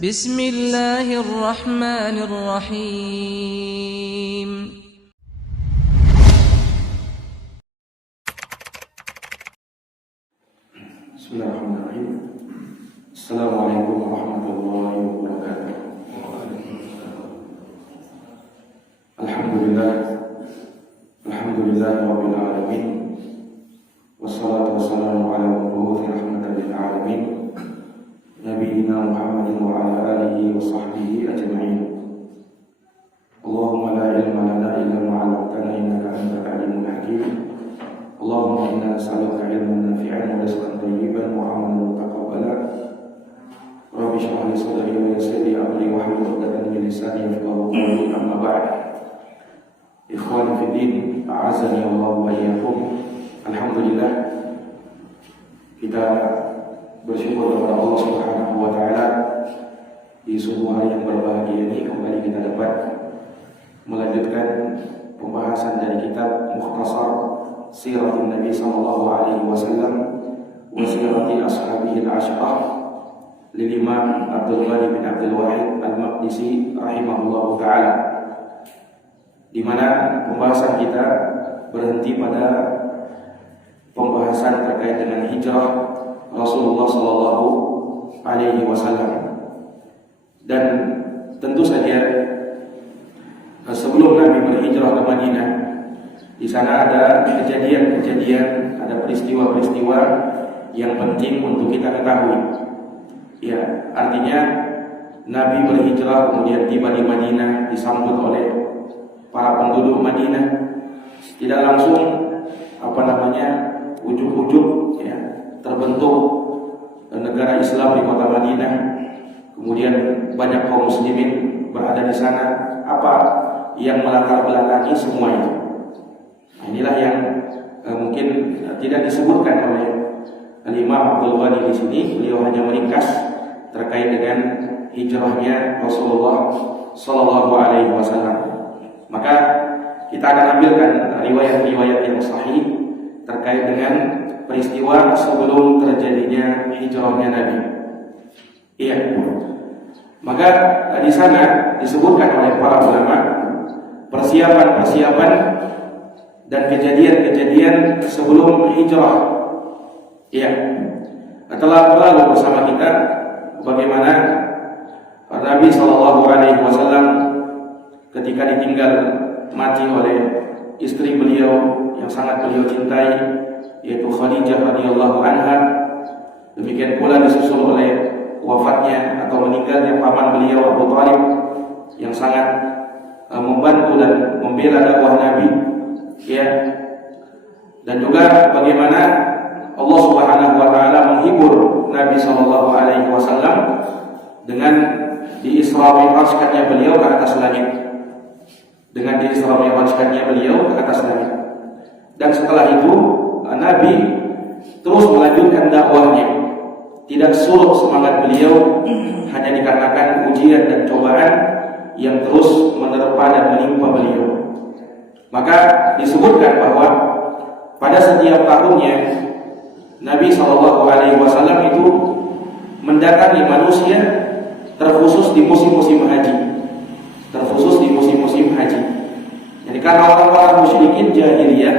Bismillahirrahmanirrahim. Bismillahirrahmanirrahim. Assalamualaikum warahmatullahi wabarakatuh. Alhamdulillah rabbil alamin. Wassalatu wassalamu ala mabu'uthi rahmatan lil alamin. Nabiyyina Muhammadin wa ala alihi wa sahbihi ajma'in. Allahumma la ilma lana illa ma 'allamtana innaka antal alimul hakim. Allahumma inna nas'aluka ilman nafi'an wa rizqan thayyiban wa 'amalan mutaqabbalan. Rabbi shrah li sadri wa yassir li amri wahlul 'uqdatam min lisani yafqahu qawli. Amma ba'd. Ikhwani fi din, a'azzani Allah wa iyyakum. Alhamdulillah, kita bersyukur kepada Allah Subhanahu wa taala di suatu hari yang berbahagia ini kembali kita dapat melanjutkan pembahasan dari kitab Mukhtasar Siratul Nabi sallallahu alaihi wasallam wa sirati ashabihi al-ashrah lil Imam Abdul Ghani bin Abdul Wahid Al-Maqdisi rahimahullahu taala, di mana pembahasan kita berhenti pada pembahasan terkait dengan hijrah Rasulullah sallallahu alaihi wasallam. Dan tentu saja sebelum Nabi berhijrah ke Madinah, di sana ada kejadian-kejadian, ada peristiwa-peristiwa yang penting untuk kita ketahui. Ya, artinya Nabi berhijrah kemudian tiba di Madinah, disambut oleh para penduduk Madinah, tidak langsung ujuk-ujuk ya, terbentuk negara Islam di kota Madinah. Kemudian banyak kaum muslimin berada di sana. Apa yang melatar belakangi semua itu? Nah, inilah yang mungkin tidak disebutkan oleh Imam Abdul Ghani di sini. Beliau hanya meringkas terkait dengan hijrahnya Rasulullah sallallahu alaihi wasallam. Maka kita akan ambilkan riwayat-riwayat yang sahih terkait dengan peristiwa sebelum terjadinya hijrahnya Nabi. Iya. Maka di sana disebutkan oleh para ulama persiapan-persiapan dan kejadian-kejadian sebelum hijrah. Iya. Telah berlalu bersama kita bagaimana Nabi sallallahu alaihi wasallam ketika ditinggal mati oleh istri beliau yang sangat beliau cintai, yaitu Khadijah radhiyallahu anha. Demikian pula disusul oleh wafatnya atau meninggalnya paman beliau Abu Thalib yang sangat membantu dan membela dakwah Nabi. Ya. Dan juga bagaimana Allah Subhanahu wa taala menghibur Nabi sallallahu alaihi wasallam dengan di-Isra Mi'rajkannya beliau ke atas langit. Dengan di-Isra Mi'rajkannya beliau ke atas langit. Dan setelah itu Nabi terus melanjutkan dakwahnya. Tidak surut semangat beliau hanya dikarenakan ujian dan cobaan yang terus menerpa dan menimpa beliau. Maka disebutkan bahwa pada setiap tahunnya Nabi SAW itu mendatangi manusia terkhusus di musim-musim haji. Jadi karena orang-orang musyrikin jahiliyah,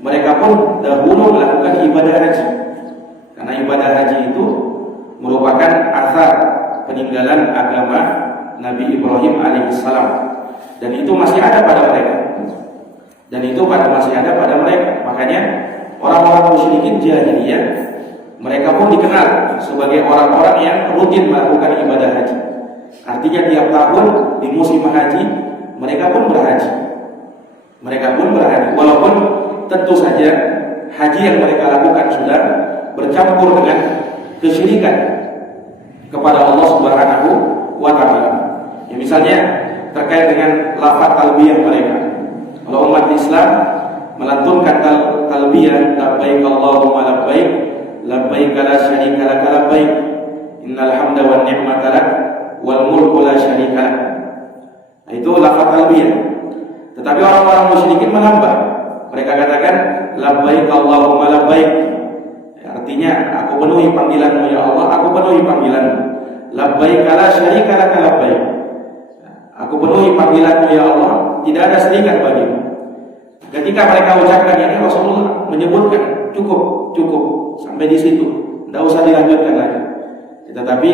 mereka pun dahulu melakukan ibadah haji. Karena ibadah haji itu merupakan asar peninggalan agama Nabi Ibrahim alaihissalam, dan itu masih ada pada mereka. Makanya orang-orang musyrikin jahiliyah, mereka pun dikenal sebagai orang-orang yang rutin melakukan ibadah haji. Artinya tiap tahun di musim haji mereka pun berhaji. Walaupun tentu saja haji yang mereka lakukan sudah bercampur dengan kesyirikan kepada Allah Subhanahu wa taala. Ya, misalnya terkait dengan lafaz talbiyah mereka. Kalau umat Islam melantunkan talbiyah labbaik Allahumma labbaik, labbaik la syarika lak labbaik, innal hamda wan ni'mata lak wal mulku la syarika lak. Nah, itu lafaz talbiyah. Tetapi orang-orang musyrikin menambah. Mereka katakan labbaik Allahumma labbaik. Artinya aku penuhi panggilanmu ya Allah, aku penuhi panggilanmu. labbaik la syarika laka labbaik. Aku penuhi panggilanmu ya Allah, tidak ada serikat bagimu. Ketika mereka ucapkan ini, Rasulullah menyebutkan cukup sampai di situ, tidak usah dilanjutkan lagi. Tetapi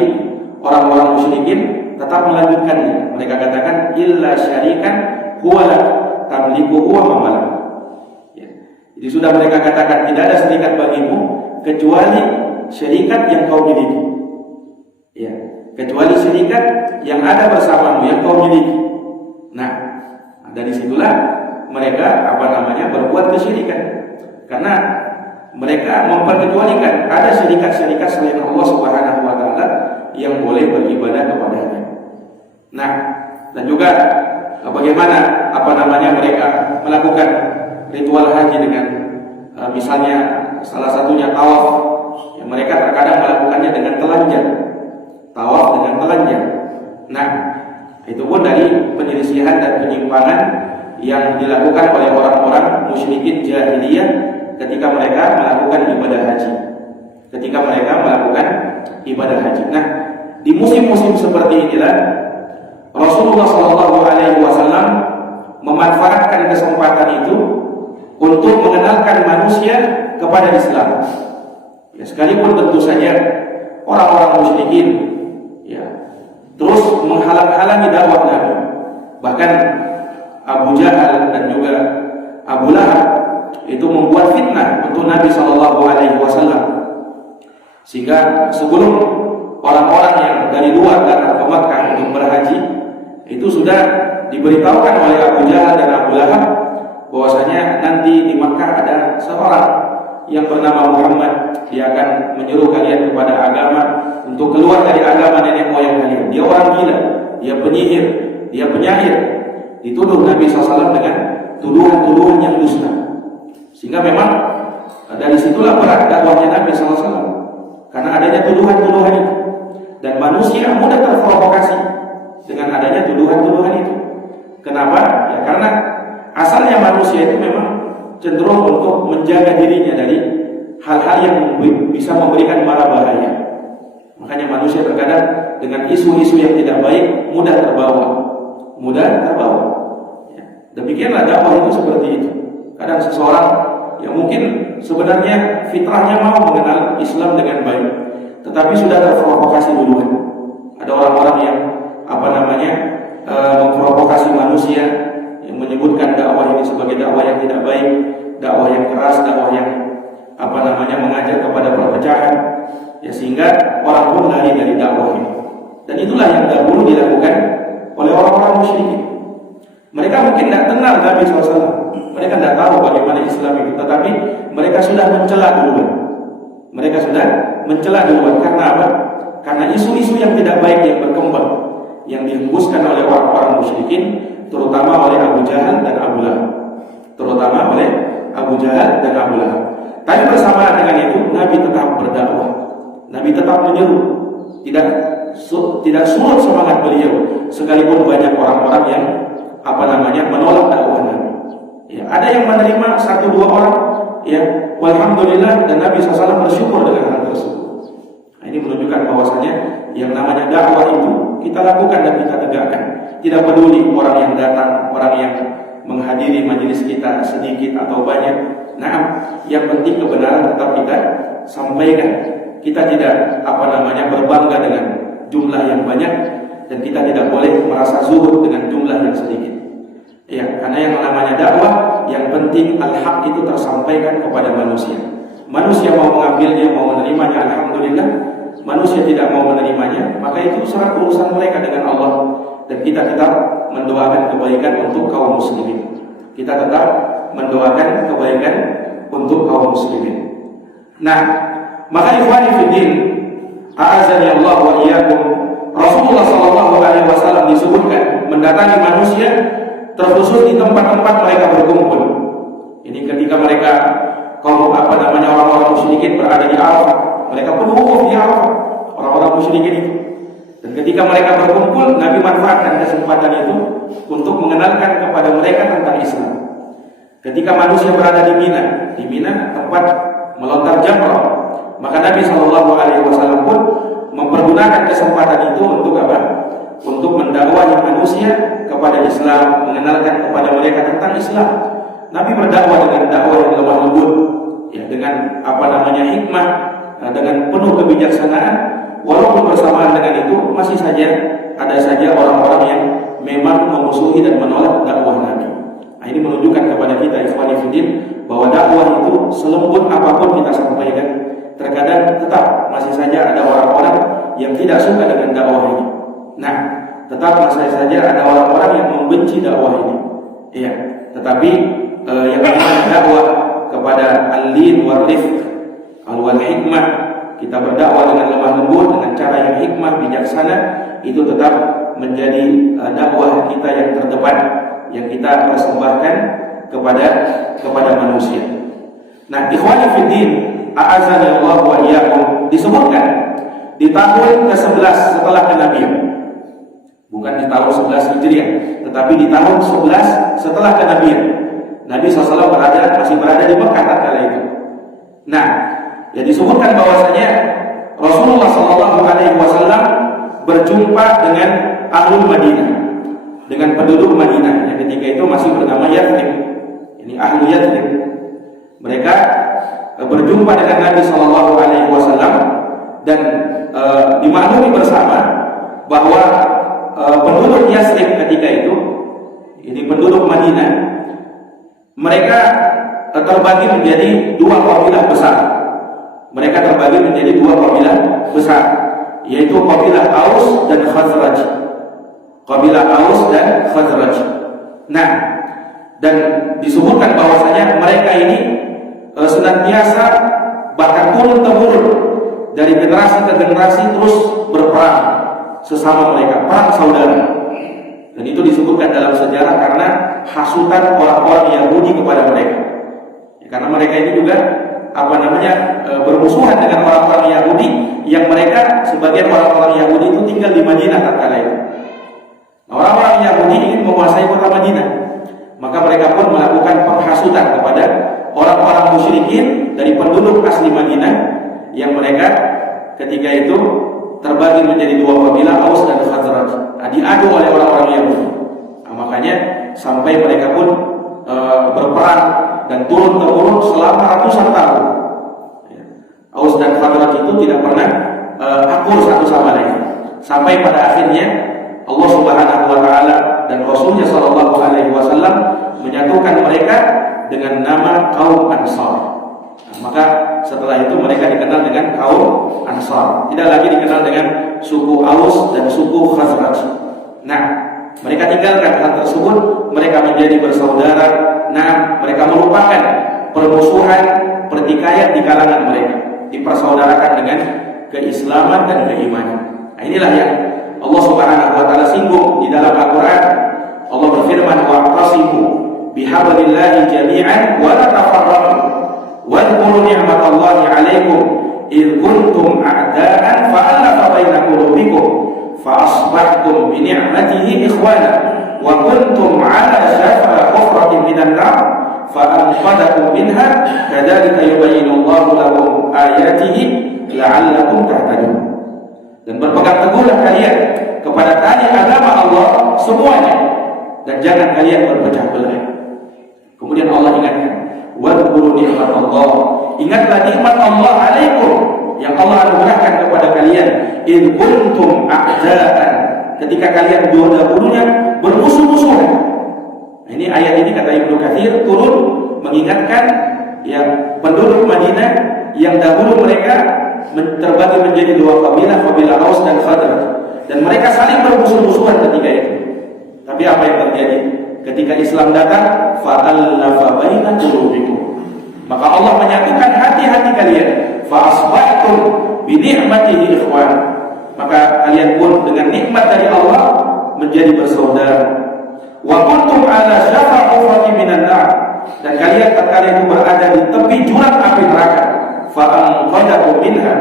orang-orang musyrikin tetap melanjutkannya. Mereka katakan illa syarikan huwa lak tamliku huwa ma malak. Ya. Jadi sudah mereka katakan tidak ada serikat bagimu kecuali syarikat yang kau miliki. Ya, kecuali syarikat yang ada bersamamu yang kau miliki. Nah, dari situlah mereka berbuat kesyirikan. Karena mereka memperkecualikan ada syarikat-syarikat selain Allah Subhanahu wa taala yang boleh beribadah kepadanya. Nah, dan juga bagaimana mereka melakukan ritual haji dengan misalnya salah satunya tawaf. Ya, mereka terkadang melakukannya dengan telanjang. Tawaf dengan telanjang. Nah, itu pun dari penyelisihan dan penyimpangan yang dilakukan oleh orang-orang musyrikin jahiliyah ketika mereka melakukan ibadah haji. Nah, di musim-musim seperti inilah Rasulullah SAW memanfaatkan kesempatan itu untuk mengenalkan manusia kepada Islam. Ya, sekalipun tentu saja orang-orang musyrikin ya terus menghalang-halangi dakwah Nabi. Bahkan Abu Jahal dan juga Abu Lahab itu membuat fitnah untuk Nabi SAW. Sehingga sebelum orang-orang yang dari luar datang ke Makkah untuk berhaji, itu sudah diberitahukan oleh Abu Jahal dan Abu Lahab bahwasanya nanti di Makkah ada seorang yang bernama Muhammad. Dia akan menyuruh kalian kepada agama untuk keluar dari agama nenek moyang kalian. Dia orang gila, dia penyihir, dia penyair. Dituduh Nabi SAW dengan tuduhan-tuduhan yang dusta. Sehingga memang dari situlah berat dakwahnya Nabi SAW, karena adanya tuduhan-tuduhan itu. Dan manusia mudah terprovokasi dengan adanya tuduhan-tuduhan itu. Kenapa? Ya karena asalnya manusia itu memang cenderung untuk menjaga dirinya dari hal-hal yang bisa memberikan mara bahaya. Makanya manusia terkadang dengan isu-isu yang tidak baik mudah terbawa. Ya. Demikianlah dakwah itu seperti itu. Kadang seseorang yang mungkin sebenarnya fitrahnya mau mengenal Islam dengan baik, tetapi sudah terprovokasi duluan. Ada orang-orang yang memprovokasi manusia, yang menyebutkan dakwah ini sebagai dakwah yang tidak baik, dakwah yang keras, dakwah yang mengajak kepada perpecahan. Ya, sehingga orang pun lari dari dakwah ini. Dan itulah yang dahulu dilakukan oleh orang-orang musyrikin. Mereka mungkin tidak kenal Nabi SAW. Mereka tidak tahu bagaimana Islam itu, tetapi mereka sudah mencela duluan. Karena apa? Karena isu-isu yang tidak baik yang berkembang, yang dihembuskan oleh orang-orang musyrikin, terutama oleh Abu Jahal dan Abu Lahab. Tapi bersamaan dengan itu, Nabi tetap berdakwah. Nabi tetap menyeru, tidak surut semangat beliau, sekalipun banyak orang-orang yang menolak dakwah Nabi. Ya, ada yang menerima 1-2 orang, ya, walhamdulillah, dan Nabi SAW bersyukur dengan hal tersebut. Nah, ini menunjukkan bahwasanya yang namanya dakwah itu kita lakukan dan kita tegakkan. Tidak peduli orang yang datang, orang yang menghadiri majelis kita sedikit atau banyak. Nah, yang penting kebenaran tetap kita sampaikan. Kita tidak berbangga dengan jumlah yang banyak, dan kita tidak boleh merasa zuhud dengan jumlah yang sedikit. Ya, karena yang namanya dakwah, yang penting al-haq itu tersampaikan kepada manusia. Manusia mau mengambilnya, mau menerimanya, alhamdulillah. Manusia tidak mau menerimanya, maka itu serah urusan mereka dengan Allah. Dan kita tetap mendoakan kebaikan untuk kaum muslimin. Nah, maka ikhwani fiddin, a'azani Allah wa iyyakum, Rasulullah SAW disebutkan mendatangi manusia terkhusus di tempat-tempat mereka berkumpul. Ini ketika mereka orang-orang musyrikin berada di Arafah, mereka pun wukuf di Arafah, orang-orang musyrikin itu. Dan ketika mereka berkumpul, Nabi manfaatkan kesempatan itu untuk mengenalkan kepada mereka tentang Islam. Ketika manusia berada di Mina tempat melontar jamrah, maka Nabi SAW pun mempergunakan kesempatan itu untuk apa? Untuk mendakwahi manusia kepada Islam, mengenalkan kepada mereka tentang Islam. Nabi berdakwah dengan dakwah yang lemah lembut, ya, dengan hikmah, dengan penuh kebijaksanaan. Walaupun bersamaan dengan itu masih saja ada orang-orang yang memang memusuhi dan menolak dakwah Nabi. Nah, ini menunjukkan kepada kita ikhwan fillah bahwa dakwah itu selembut apapun kita sampaikan, terkadang tetap masih saja ada orang-orang yang tidak suka dengan dakwah ini. Nah, tetap masih saja ada orang-orang yang membenci dakwah ini. Iya, tetapi yang namanya dakwah kepada al-lin wal rifq wal hikmah, kita berdakwah dengan lemah lembut, dengan cara yang hikmah, bijaksana, itu tetap menjadi dakwah kita yang terdepan, yang kita persembahkan kepada manusia. Nah, ikhwani fiddin, a'azani Allah wa iyyakum, disebutkan di tahun ke-11 setelah kenabian. Bukan di tahun 11 Hijriah, tetapi di tahun 11 setelah kenabian. Nabi SAW masih berada di Mekah kala itu. Nah, ya disebutkan bahwasanya Rasulullah SAW berjumpa dengan Ahlul Madinah, dengan penduduk Madinah yang ketika itu masih bernama Yathrib. Ini Ahlul Yathrib. Mereka berjumpa dengan Nabi SAW dan dimaklumi bersama bahwa penduduk Yathrib ketika itu, ini penduduk Madinah, mereka terbagi menjadi dua kabilah besar. Mereka terbagi menjadi dua kabilah besar, yaitu kabilah Aus dan Khazraj. Kabilah Aus dan Khazraj. Nah, dan disebutkan bahwasanya mereka ini senantiasa bahkan turun-temurun dari generasi ke generasi terus berperang sesama mereka, perang saudara. Dan itu disebutkan dalam sejarah karena hasutan orang-orang Yahudi kepada mereka. Ya, karena mereka ini juga bermusuhan dengan orang-orang Yahudi yang mereka, sebagian orang-orang Yahudi itu tinggal di Madinah tatkala itu. Nah, orang-orang Yahudi ingin menguasai kota Madinah, maka mereka pun melakukan penghasutan kepada orang-orang musyrikin dari penduduk asli Madinah yang mereka ketika itu terbagi menjadi dua kabilah, Aus dan Khazraj. Nah, diadu oleh orang-orang Yahudi. Nah, makanya sampai mereka pun berperang dan turun-temurun selama ratusan tahun. Ya. Aus dan Khazraj itu tidak pernah akur satu sama lain. Sampai pada akhirnya Allah Subhanahu wa taala dan Rasulnya sallallahu alaihi wasallam menyatukan mereka dengan nama kaum Ansar. Nah, maka setelah itu mereka dikenal dengan kaum Ansar, tidak lagi dikenal dengan suku Aus dan suku Khazraj. Nah, mereka tinggalkan hal tersebut, mereka menjadi bersaudara. Nah, mereka melupakan permusuhan, pertikaian di kalangan mereka, dipersaudarakan dengan keislaman dan keimanan. Nah, inilah yang Allah Subhanahu wa taala singgung di dalam Al-Qur'an. Allah berfirman, "Wa'tasimu bihablillahi jami'an wa la tafarraqu wadhkuru ni'matallahi 'alaikum id kuntum a'da'an fa'alafa baina qulubikum fa'asbahtum bi ni'matihi ikhwana wa kuntum 'ala shafa hufratin minan nar fa'anqadhakum minha kadzalika yubayyinu Allahu lakum ayatihi la'allakum tahtadun." Dan berpegang teguhlah kalian kepada tali agama Allah semuanya, dan jangan kalian berpecah belah. Kemudian Allah ingatkan, wadhkuru ni'matallah, ingatlah nikmat Allah alaikum yang Allah anugerahkan kepada kalian, id kuntum a'da'an, ketika kalian dahulunya bermusuh-musuhan. Nah, ini ayat ini kata Ibnu Katsir turun mengingatkan yang penduduk Madinah yang dahulu mereka terbagi menjadi dua kabilah, kabilah Aus dan Khazraj, dan mereka saling bermusuh-musuhan ketika itu. Tapi apa yang terjadi? Ketika Islam datang, fa'alafa baina qulubikum, maka Allah menyatukan hati-hati kalian, fa'asbahtum bi ni'matihi ikhwan, maka kalian pun dengan nikmat dari Allah menjadi bersaudara. Wa kuntum ala syafa hufratin minan nar, dan kalian tatkala itu berada di tepi jurang api neraka, fa'anqadhakum minha,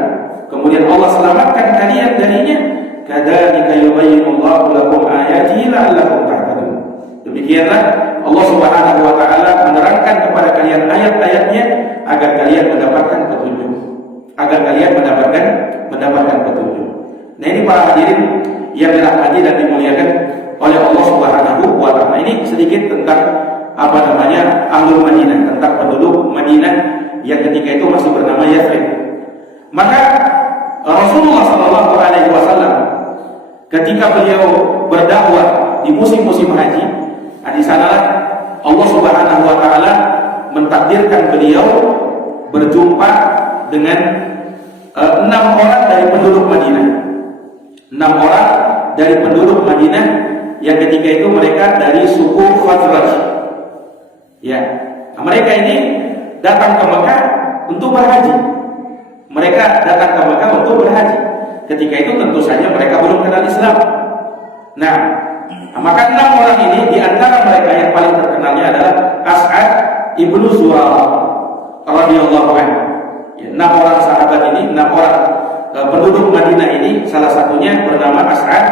kemudian Allah selamatkan kalian darinya. Kadzalika yubayyinu Allahu lakum ayatihi la'allakum tahtadun. Demikianlah Allah Subhanahu wa taala menerangkan kepada kalian ayat-ayatnya agar kalian mendapatkan petunjuk, agar kalian mendapatkan petunjuk. Nah ini para hadirin yang dirahmati dan dimuliakan oleh Allah Subhanahu wa Ta'ala. Ini sedikit tentang Ahlul Madinah, tentang penduduk Madinah yang ketika itu masih bernama Yathrib. Maka Rasulullah Shallallahu Alaihi Wasallam ketika beliau berdakwah di musim-musim haji, di sanalah Allah Subhanahu Wa Taala mentakdirkan beliau berjumpa dengan 6 orang dari penduduk Madinah. 6 orang dari penduduk Madinah yang ketika itu mereka dari suku Khazraj. Ya, mereka ini datang ke Mekah untuk berhaji. Mereka datang ke Mekah untuk berhaji. Ketika itu tentu saja mereka belum kenal Islam. Nah, maka 6 orang ini di antara mereka yang paling terkenalnya adalah As'ad ibnu Zurarah radhiyallahu anhu. Ya, 6 orang sahabat ini, 6 orang penduduk Madinah ini, salah satunya bernama As'ad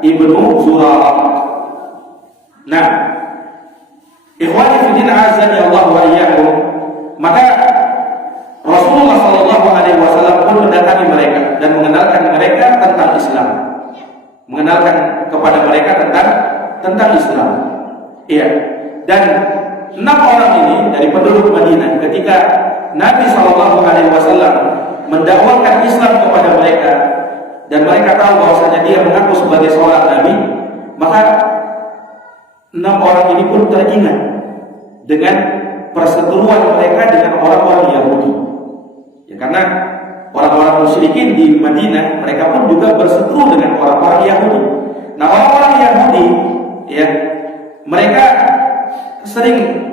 ibnu Zurarah. Nah, ikhwani fillah azza wa wa iyyakum, maka Rasulullah Shallallahu Alaihi Wasallam pun mendatangi mereka dan mengenalkan mereka tentang Islam, mengenalkan kepada mereka tentang Islam. Iya. Dan 6 orang ini dari penduduk Madinah, ketika Nabi Shallallahu Alaihi Wasallam mendakwakan Islam kepada mereka dan mereka tahu bahwasanya dia mengaku sebagai seorang nabi, maka 6 orang ini pun teringat dengan perseteruan mereka dengan orang-orang Yahudi. Ya, karena orang-orang musyrikin di Madinah mereka pun juga berseteru dengan orang-orang Yahudi. Nah, orang-orang Yahudi ya, mereka sering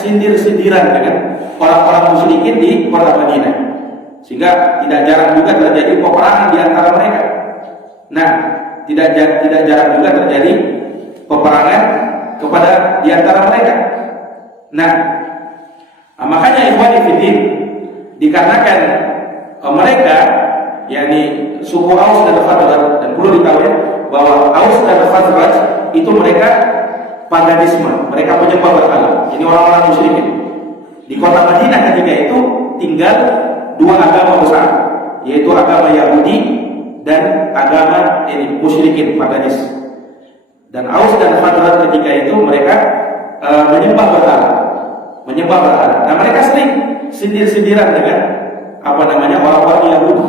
sindir-sindiran dengan orang-orang musyrikin di kota Madinah. Sehingga tidak jarang juga terjadi peperangan di antara mereka. Nah, tidak jarang juga terjadi peperangan kepada di antara mereka. Nah, makanya ikhwani fillah, dikarenakan mereka yakni suku Aus dan Khazraj, dan perlu diketahui bahwa Aus dan Khazraj itu mereka paganisme, mereka penyembah berhala. Jadi orang-orang musyrikin. Di kota Madinah ketika itu tinggal 2 agama besar, yaitu agama Yahudi dan agama musyrikin, paganis. Dan Aus dan Khazraj ketika itu mereka menyembah berhala. Nah, mereka sering sindir-sindiran dengan orang-orang Yahudi.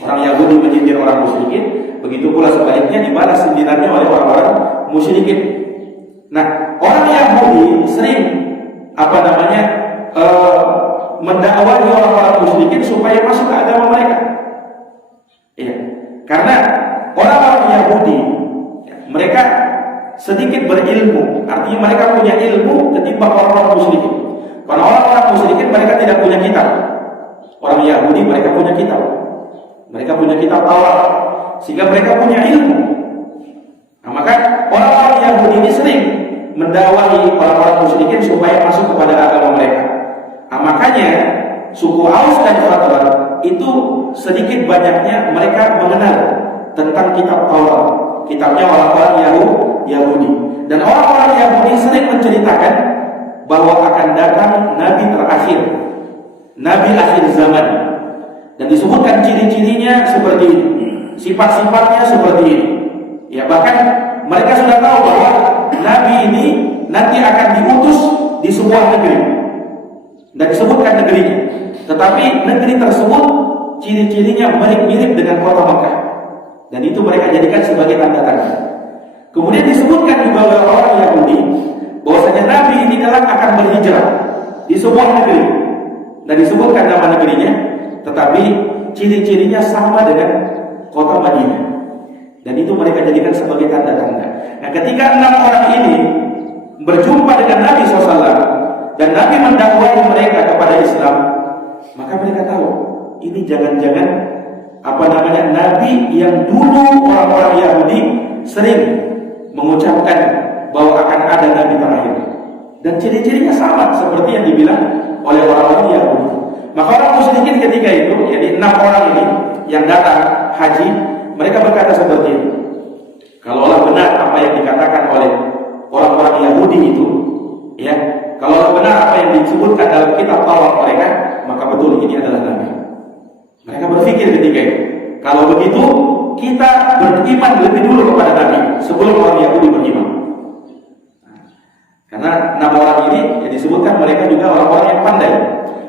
Orang Yahudi menyindir orang musyrikin, begitu pula sebaliknya dibalas sindirannya oleh orang-orang musyrikin. Nah, orang Yahudi sering mendakwai orang-orang musyrikin supaya masuk ke agama mereka. Iya. Karena orang-orang Yahudi mereka sedikit berilmu, artinya mereka punya ilmu ketimbang orang-orang musyrikin. Karena orang-orang musyrikin mereka tidak punya kitab. Orang Yahudi mereka punya kitab. Mereka punya kitab Taurat, sehingga mereka punya ilmu. Nah, maka orang-orang Yahudi ini sering mendakwahi orang-orang musyrikin supaya masuk kepada agama mereka. Nah, makanya suku Aus dan Khazraj itu sedikit banyaknya mereka mengenal tentang kitab Taurat, kitabnya orang-orang Yahudi. Dan orang-orang Yahudi sering menceritakan bahwa akan datang Nabi terakhir, Nabi akhir zaman. Dan disebutkan ciri-cirinya seperti ini, sifat-sifatnya seperti ini. Ya, bahkan mereka sudah tahu bahwa Nabi ini nanti akan diutus di sebuah negeri. Dan disebutkan negerinya. Tetapi negeri tersebut ciri-cirinya mirip-mirip dengan kota Mekah. Dan itu mereka jadikan sebagai tanda-tanda. Kemudian disebutkan juga oleh orang Yahudi bahwasanya Nabi ini kelak akan berhijrah di sebuah negeri. Dan disebutkan nama negerinya, tetapi ciri-cirinya sama dengan kota Madinah. Dan itu mereka jadikan sebagai tanda-tanda. Nah, ketika 6 orang ini berjumpa dengan Nabi SAW dan Nabi mendakwai mereka kepada Islam, maka mereka tahu ini jangan-jangan Nabi yang dulu orang-orang Yahudi sering mengucapkan bahwa akan ada Nabi terakhir. Dan ciri-cirinya sama seperti yang dibilang oleh orang-orang Yahudi. Maka orang musyrikin ketika itu, jadi 6 orang ini yang datang haji, mereka berkata seperti ini. Kalau Allah benar apa yang dikatakan oleh orang-orang Yahudi itu, ya, kalau Allah benar apa yang disebutkan dalam kitab Taurat mereka, maka betul ini adalah Nabi. Mereka berpikir ketika itu, kalau begitu beriman lebih dulu kepada Nabi sebelum orang Yahudi beriman. Karena nama orang ini yang disebutkan mereka juga orang-orang yang pandai.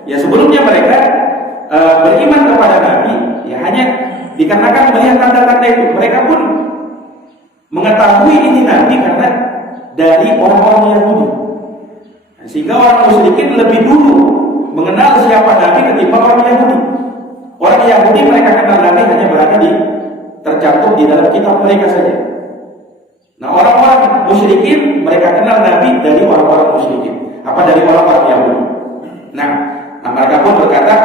Ya sebelumnya mereka beriman kepada Nabi, ya hanya dikarenakan melihat tanda-tanda itu. Mereka pun mengetahui ini Nabi karena dari orang-orang Yahudi. Sehingga orang musyrikin lebih dulu mengenal siapa Nabi ketimbang orang Yahudi. Orang Yahudi mereka kenal Nabi hanya berada tercantum di dalam kitab mereka saja. Nah orang-orang musyrikin mereka kenal Nabi dari orang-orang musyrikin, dari orang-orang Yahudi. Nah mereka pun berkata,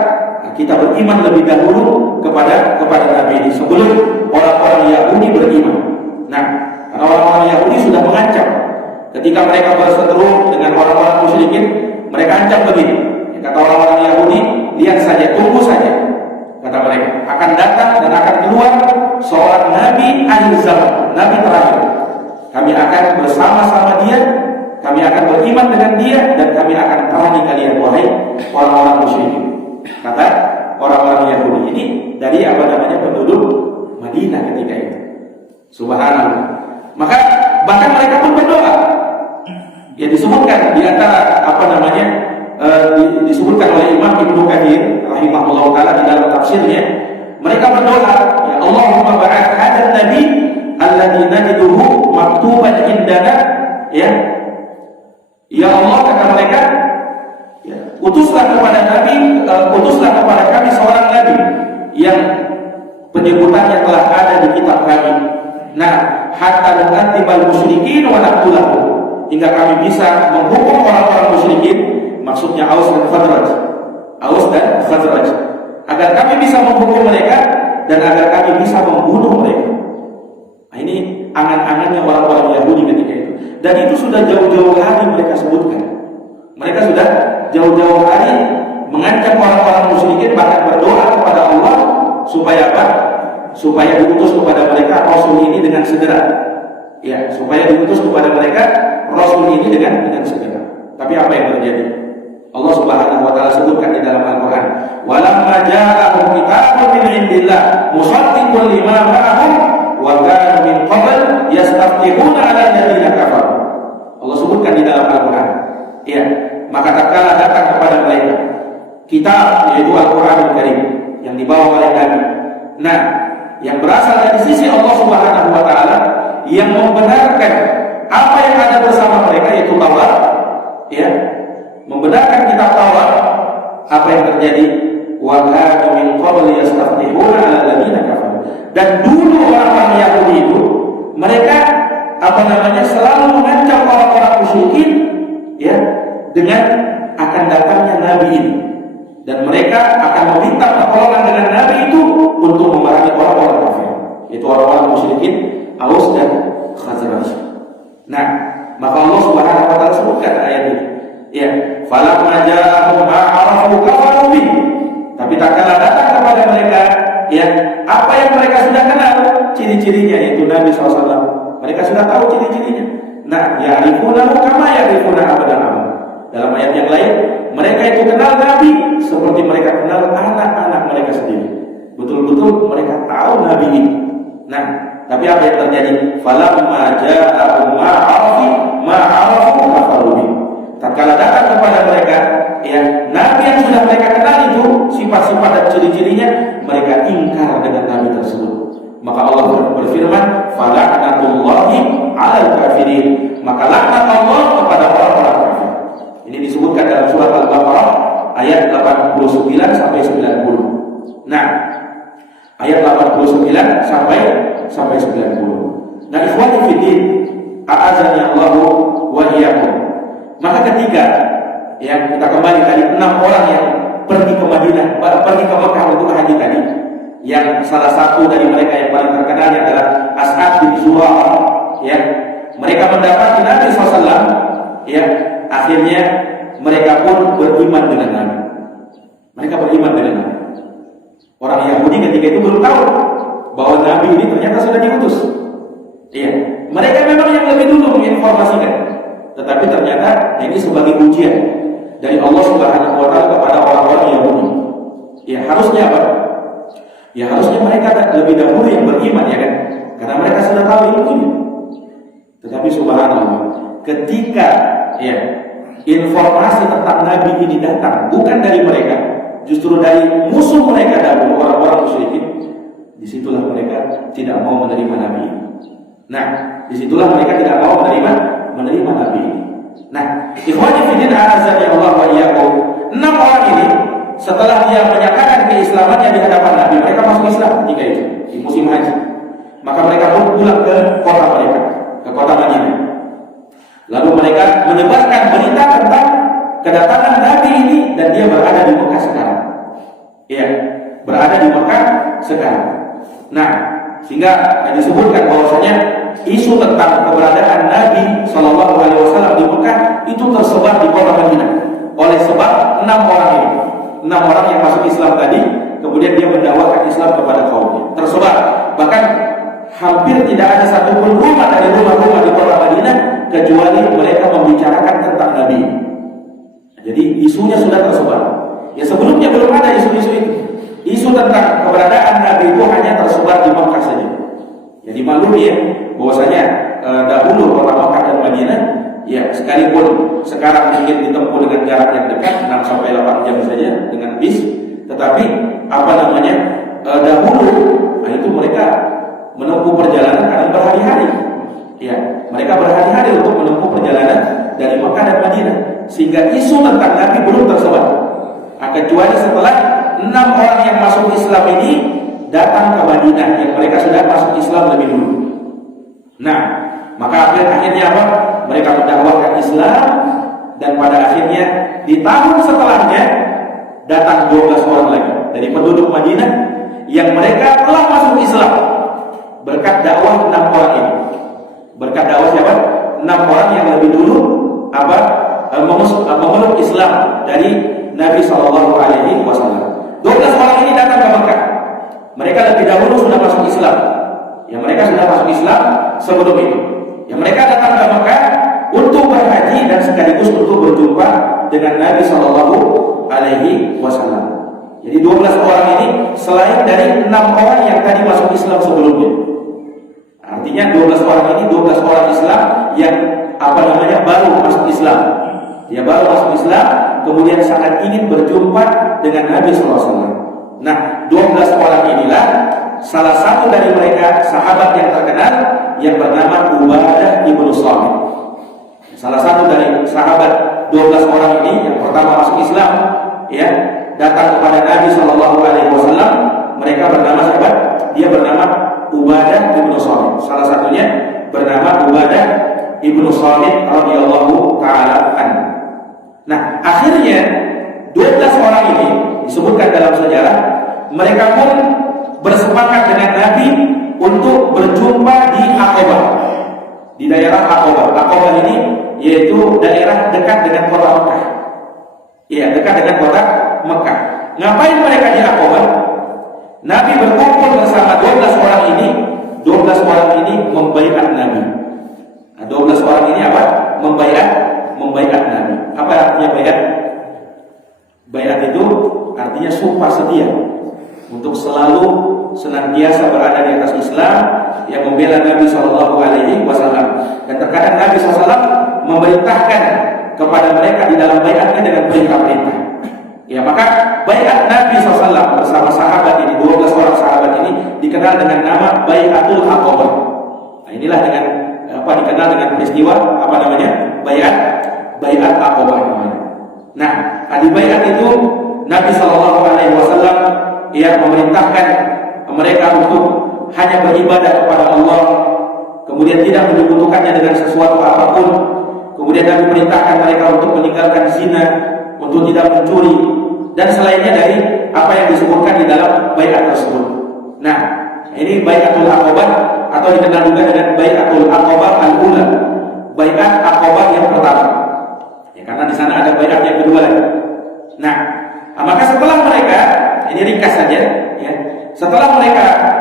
kita beriman lebih dahulu kepada Nabi ini sebelum orang-orang Yahudi beriman. Nah karena orang-orang Yahudi sudah mengancam ketika mereka berseteru dengan orang-orang musyrikin, mereka ancam begini. Kata orang-orang Yahudi, lihat saja, tunggu saja. Kata mereka, akan datang dan akan keluar seorang Nabi akhir zaman, Nabi terakhir. Kami akan bersama-sama dia, kami akan beriman dengan dia, dan kami akan perangi kalian, wahai orang-orang musyrikin. Kata orang-orang Yahudi ini dari penduduk Madinah ketika itu. Subhanallah. Maka bahkan mereka pun berdoa. Ya disebutkan di antara disebutkan oleh Imam Ibnu Katsir rahimahullah taala di dalam tafsirnya, mereka berdoa, ya Allahumma ba'ath hadzal nabi alladzi najiduhu maktuban indana, ya Allah, kata mereka, ya, utuslah kepada kami seorang nabi yang penyebutannya telah ada di kitab kami. Nah, hatta nu'adzibal musyrikin wa naqtulahum, hingga kami bisa menghukum orang-orang musyrikin, maksudnya Aus dan Khazraj, agar kami bisa menghukum mereka dan agar kami bisa membunuh mereka. Nah, ini angan-angannya orang-orang Yahudi ketika itu, dan itu sudah jauh-jauh hari mereka sebutkan. Mereka sudah jauh-jauh hari mengancam orang-orang musyrikin, bahkan berdoa kepada Allah supaya apa? Supaya diutus kepada mereka Rasul ini dengan segera. Ya, supaya diutus kepada mereka Rasul ini dengan segera. Tapi apa yang terjadi? Allah Subhanahu wa taala sebutkan di dalam Al-Qur'an, "Walamma ja'ahum kitabun min 'indillah musaddiqun lima ma'ahum wa kanu min qabl yastaftihuna 'ala alladziina kafaru." Allah sebutkan di dalam Al-Qur'an. Ya, maka tatkala datang kepada mereka kitab, yaitu Al-Qur'anul Karim yang dibawa oleh Nabi. Nah, yang berasal dari sisi Allah Subhanahu wa taala yang membenarkan apa yang ada bersama mereka, yaitu Taurat, ya, membenarkan kitab Taurat. Apa yang terjadi? Wa kanu min qabli yastaftihuna 'ala alladziina kafaru. Dan dulu orang-orang Yahudi itu mereka selalu mengancam orang-orang musyrikin, ya, dengan akan datangnya nabi ini, dan mereka akan meminta pertolongan dengan nabi itu untuk memerangi orang-orang kafir, yaitu orang-orang musyrikin Aus dan Khazraj. Nah, maka Allah Subhanahu wa taala sebutkan ayat ini. Ya, falamma ja'ahum ma 'arafu kafaru bih. Tapi tatkala datang kepada mereka, ya, apa yang mereka sudah kenal, ciri-cirinya, yaitu Nabi SAW. Mereka sudah tahu ciri-cirinya. Nah, ya'rifunahu kama ya'rifuna abna'ahum. Dalam ayat yang lain, mereka itu kenal Nabi seperti mereka kenal anak-anak mereka sendiri. Betul-betul mereka tahu Nabi ini. Nah, tapi apa yang terjadi? Falamma ja'ahum ma 'arafu kafaru bih. Tatkala datang kepada mereka, ya, Nabi yang sudah mereka kenal itu sifat-sifat dan ciri-cirinya, mereka ingkar dengan Nabi tersebut. Maka Allah berfirman, fala'natullahi 'alal kafirin. Maka laknat Allah kepada orang-orang kafir. Ini disebutkan dalam surat Al-Baqarah ayat 89 sampai 90. Nah, ayat 89 sampai 90. Nah, ikhwani fiddin, a'azani Allahu wa iyyakum. Maka ketika, ya, kita kembali tadi 6 orang yang pergi ke Madinah, pergi ke Mekah untuk haji tadi, yang salah satu dari mereka yang paling terkenal adalah As'ad bin Zurarah, ya, mereka mendapati Nabi SAW, ya, akhirnya mereka pun beriman dengan Nabi. Mereka beriman dengan Nabi. Orang Yahudi ketika itu belum tahu bahwa Nabi ini ternyata sudah diutus. Iya, mereka memang yang lebih dulu menginformasikan. Tetapi ternyata ini sebagai ujian dari Allah Subhanahu wa taala kepada orang-orang Yahudi. Ya, harusnya apa? Ya, harusnya mereka lebih dahulu yang beriman, ya kan? karena mereka sudah tahu ilmunya. Tetapi subhanallah, ketika ya informasi tentang Nabi ini datang bukan dari mereka, justru dari musuh mereka dahulu, orang-orang musyrikin, disitulah mereka tidak mau menerima Nabi ini. Nah, disitulah mereka tidak mau menerima Nabi ini. Nah, ikhwani fillah azza Allah wa iyyakum, 6 orang ini setelah dia menyatakan keislamannya di hadapan Nabi, mereka masuk Islam ketika itu di musim haji. Maka mereka pun pulang ke kota mereka, ke kota Madinah. Lalu mereka menyebarkan berita tentang kedatangan Nabi ini, dan dia berada di Mekah sekarang. Iya, berada di Mekah sekarang. Nah, sehingga disebutkan bahwasanya isu tentang keberadaan Nabi Shallallahu Alaihi Wasallam di Mekah itu tersebar di kota Madinah oleh sebab 6 orang ini, 6 orang yang masuk Islam tadi, kemudian dia mendakwakan Islam kepada kaumnya, tersebar. Bahkan hampir tidak ada satupun rumah dari rumah-rumah di kota Madinah kecuali mereka membicarakan tentang Nabi. Jadi isunya sudah tersebar. Ya sebelumnya belum ada isu-isu itu. Isu tentang keberadaan Nabi itu hanya tersebar di Makkah saja. Jadi maklumi ya, bahwasanya dahulu kota Makkah dan Madinah, ya sekalipun sekarang mungkin ditempuh dengan jarak yang dekat 6 sampai 8 jam saja dengan bis, tetapi dahulu, nah itu mereka menempuh perjalanan kadang berhari-hari. Ya, mereka berhari-hari untuk menempuh perjalanan dari Makkah dan Madinah, sehingga isu tentang Nabi belum tersebar. Kecuali setelah 6 orang yang masuk Islam ini datang ke Madinah, yang mereka sudah masuk Islam lebih dulu. Nah, maka akhirnya apa? Mereka mendakwahkan Islam, dan pada akhirnya di tahun setelahnya datang 12 orang lagi dari penduduk Madinah yang mereka telah masuk Islam berkat dakwah 6 orang ini. Berkat dakwah siapa? 6 orang yang lebih dulu memeluk Islam dari Nabi Shallallahu Alaihi Wasallam. 12 orang ini datang ke Mekah. Mereka lebih dahulu sudah masuk Islam. Ya, mereka sudah masuk Islam sebelum itu. Ya, mereka datang ke Mekah untuk berhaji dan sekaligus untuk berjumpa dengan Nabi Shallallahu Alaihi Wasallam. Jadi 12 orang ini selain dari 6 orang yang tadi masuk Islam sebelumnya. Artinya 12 orang ini 12 orang Islam yang baru masuk Islam. Dia baru masuk Islam, kemudian sangat ingin berjumpa dengan Nabi SAW. Nah, 12 orang inilah salah satu dari mereka sahabat yang terkenal yang bernama Ubadah ibnu Samit. Salah satu dari sahabat 12 orang ini yang pertama masuk Islam, ya, datang kepada Nabi SAW. Mereka bernama siapa? Dia bernama Ubadah ibnu Samit. Salah satunya bernama Ubadah ibnu Samit radhiyallahu taala anhu. Nah, akhirnya 12 orang ini disebutkan dalam sejarah, mereka pun bersepakat dengan Nabi untuk berjumpa di Aqabah, di daerah Aqabah. Aqabah ini yaitu daerah dekat dengan kota Mekah. Iya, dekat dengan kota Mekah. Ngapain mereka di Aqabah? Nabi berkumpul bersama 12 orang ini. 12 orang ini membaiat Nabi. Nah, 12 orang ini apa? Membaiat Nabi. Apa artinya baiat? Baiat itu artinya sumpah setia untuk selalu senantiasa berada di atas Islam, yang membela Nabi Shallallahu Alaihi Wasallam. Dan terkadang Nabi SAW memerintahkan kepada mereka di dalam baiatnya dengan perintah-perintah. Ya, maka baiat Nabi SAW bersama sahabat ini, 12 orang sahabat ini dikenal dengan nama Baiatul Aqabah. Nah, inilah dikenal dengan peristiwa Baiat Aqabah namanya. Nah, di baiat itu Nabi Shallallahu Alaihi Wasallam memerintahkan mereka untuk hanya beribadah kepada Allah, kemudian tidak menyekutukannya dengan sesuatu apapun. Kemudian Nabi perintahkan mereka untuk meninggalkan zina, untuk tidak mencuri, dan selainnya dari apa yang disebutkan di dalam baiat tersebut. Nah, ini Baiatul Aqabah atau dikenal juga dengan Baiatul Aqabah al-Ula, baiat Aqabah yang pertama. Ya, karena di sana ada baiat yang kedua lagi. Nah, maka setelah mereka, ini ringkas saja, ya. Setelah mereka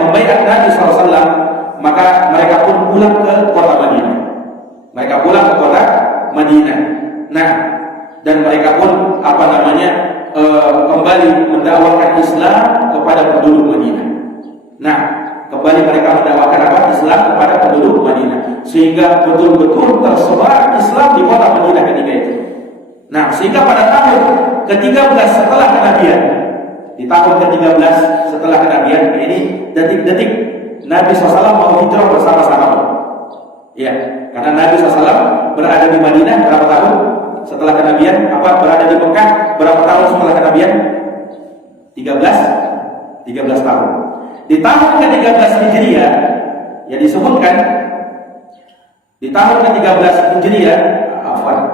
membaiat Nabi SAW, maka mereka pun pulang ke kota Madinah. Mereka pulang ke kota Madinah. Nah, dan mereka pun kembali mendakwakan Islam kepada penduduk Madinah. Nah, kembali mereka mendakwakan apa? Islam kepada penduduk Madinah, sehingga betul-betul tersebar Islam di kota Madinah ketika itu. Nah, sehingga pada tahun ke-13 setelah kenabian, di tahun ke-13 setelah kenabian, ini detik-detik Nabi SAW mau hijrah bersama sahabat. Ya, karena Nabi SAW berada di Madinah berapa tahun setelah kenabian? Berada di Mekah berapa tahun setelah kenabian? 13 tahun. Di tahun ke-13 Hijriah, ya disebutkan di tahun ke-13 Hijriah,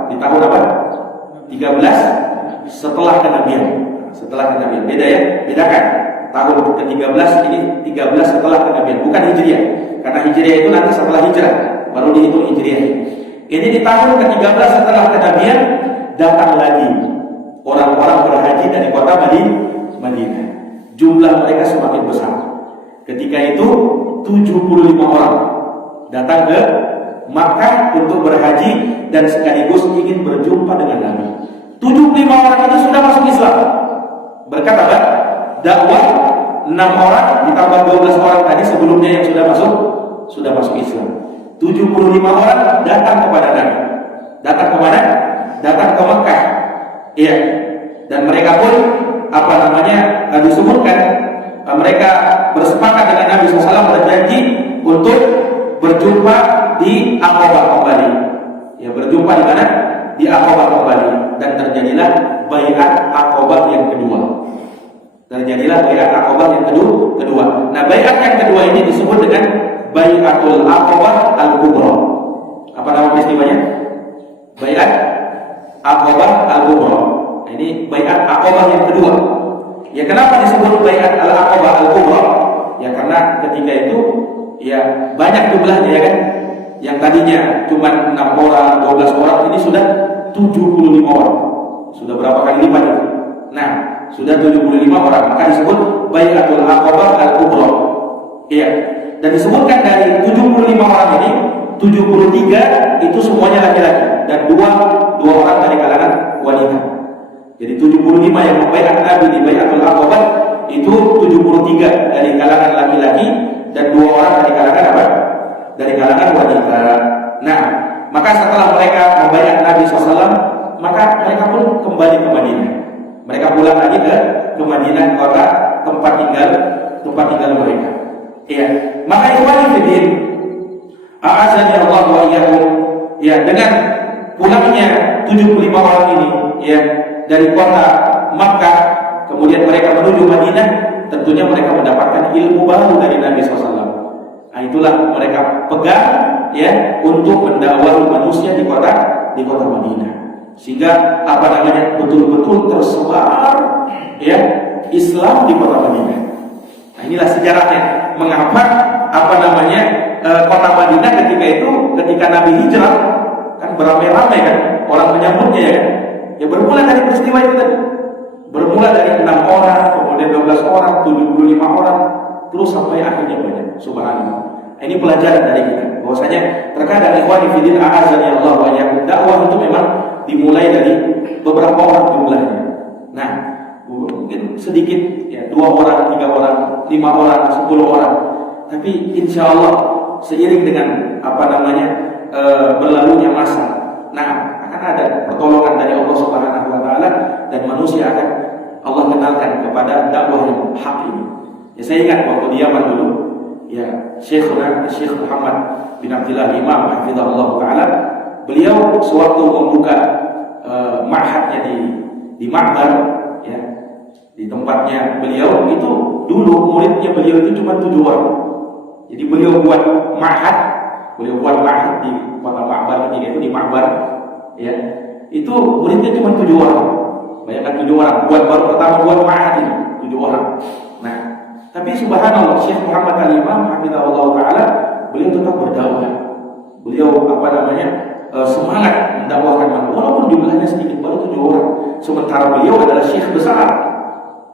di tahun apa? 13 setelah kenabian. Setelah kenabian. Beda ya, bedakan. Tahun ke-13 ini 13 setelah kenabian, bukan Hijriah. Karena Hijriah itu nanti setelah hijrah, baru dihitung Hijriah. Ini di tahun ke-13 setelah kenabian, datang lagi orang-orang berhaji dari kota Madinah. Jumlah mereka semakin besar. Ketika itu 75 orang datang ke Makkah untuk berhaji dan sekaligus ingin berjumpa dengan Nabi. 75 orang itu sudah masuk Islam. Berkat apa? Dakwah 6 orang ditambah 12 orang tadi sebelumnya yang sudah masuk Islam. 75 orang datang kepada Nabi. Datang kemana? Datang ke Makkah. Iya. Dan mereka pun disebutkan mereka bersepakat dengan Nabi SAW, berjanji untuk berjumpa di Aqabah kembali. Ya, berjumpa di mana? Di Aqabah kembali. Dan terjadilah baiat Aqabah yang kedua. Nah, baiat yang kedua ini disebut dengan Baiatul Aqabah Al-Kubra. Apa nama peristiwanya? Baiat Aqabah Al-Kubra. Ini baiat Aqabah yang kedua. Ya, kenapa disebut baiat Al-Aqabah Al-Kubra? Ya, karena ketika itu ya banyak jumlahnya, ya kan? Yang tadinya cuma 6 orang, 12 orang, ini sudah 75 orang. Sudah berapa kali lipat itu? Nah, sudah 75 orang, maka disebut Baiatul Aqabah Al-Kubra. Iya. Dan disebutkan dari 75 orang ini, 73 itu semuanya laki-laki dan dua orang dari kalangan wanita. Jadi 75 yang membaiat Nabi di Baiatul Aqabah itu 73 dari kalangan laki-laki dan 2 orang dari kalangan apa? Dari kalangan wanita. Nah, maka setelah mereka membaiat Nabi SAW, maka mereka pun kembali ke Madinah. Mereka pulang lagi ke Madinah, kota tempat tinggal mereka. Iya. Maka ikhwani fillah, a'azani Allah wa iyyakum. Ya, dengan pulangnya 75 orang ini, ya, dari kota Makkah, kemudian mereka menuju Madinah, tentunya mereka mendapatkan ilmu baru dari Nabi SAW. Nah, itulah mereka pegang, ya, untuk mendakwahi manusia di kota Madinah, sehingga betul-betul tersebar, ya, Islam di kota Madinah. Nah, inilah sejarahnya mengapa kota Madinah ketika Nabi hijrah kan beramai-ramai kan orang menyambutnya, ya kan? Ya, bermula dari peristiwa itu tadi. Bermula dari 6 orang, kemudian 12 orang, 75 orang, terus sampai akhirnya banyak. Subhanallah. Ini pelajaran dari kita. Bahwasanya terkadang ikhwani fillah a'azani Allah wa iyyakum, dakwah itu memang dimulai dari beberapa orang jumlahnya. Nah, mungkin sedikit, ya, 2 orang, 3 orang, 5 orang, 10 orang. Tapi insya Allah seiring dengan berlalunya masa, nah, akan ada pertolongan dari Allah Subhanahu wa taala dan manusia akan Allah kenalkan kepada dakwah yang hak ini. Ya, saya ingat waktu di Yaman dulu, ya, Syekh Muhammad bin Abdullah Imam hafizahullah taala, beliau sewaktu membuka ma'hadnya di Ma'bar, ya, di tempatnya beliau itu dulu muridnya beliau itu cuma 7 orang. Jadi beliau buat ma'had di kota Ma'bar ketika itu, di Ma'bar, ya, itu muridnya cuma 7 orang. Bayangkan 7 orang baru pertama buat ma'had ini 7 orang. Nah, tapi subhanallah, Syekh Muhammad Al-Imam hafizahullah taala, beliau tetap berdakwah. Beliau semangat mendakwahkan manusia walaupun jumlahnya sedikit, baru 7 orang. Sementara beliau adalah syekh besar.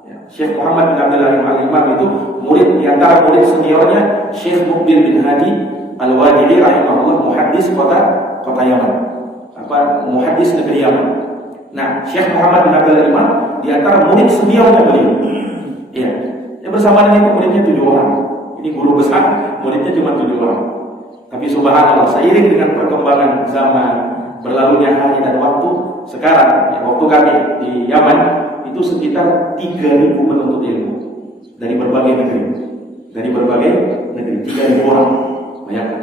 Ya, Syekh Muhammad bin Abdullah Al-Imam itu murid di antara murid seniornya Syekh Muqbil bin Hadi Al-Wadi'i rahimahullah, muhaddis kota Yaman. Muhaddis negeri Yaman. Nah, Syekh Muhammad bin Abdullah Al-Imam di antara murid seniornya beliau. Ya, bersama dengan muridnya 7 orang. Ini guru besar, muridnya cuma 7 orang. Tapi subhanallah, seiring dengan perkembangan zaman, berlalunya hari dan waktu, sekarang ya, waktu kami di Yaman itu sekitar 3.000 penuntut ilmu dari berbagai negeri. Dari berbagai negeri, 3.000 orang. Bayangkan.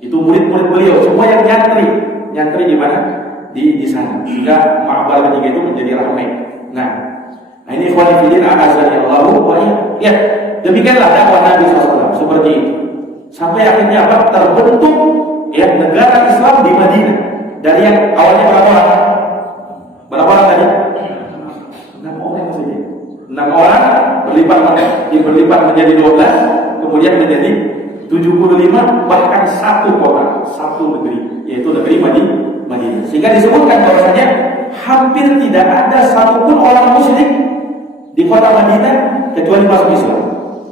Itu murid-murid beliau, semua yang nyantri di mana? Di sana. Sehingga Ma'bar ketiga itu menjadi ramai. Nah, ini ikhwan fillah azza wa jalla. Ya, demikianlah dakwah Nabi SAW seperti itu. Sampai akhirnya apa? Terbentuk ya negara Islam di Madinah. Dari yang awalnya berapa orang? Berapa orang tadi? 6 orang saja. 6 orang berlipat menjadi 12, kemudian menjadi 75, bahkan satu kota, satu negeri, yaitu negeri Madinah. Sehingga disebutkan bahwasanya hampir tidak ada satupun orang musyrik di kota Madinah kecuali masuk Islam.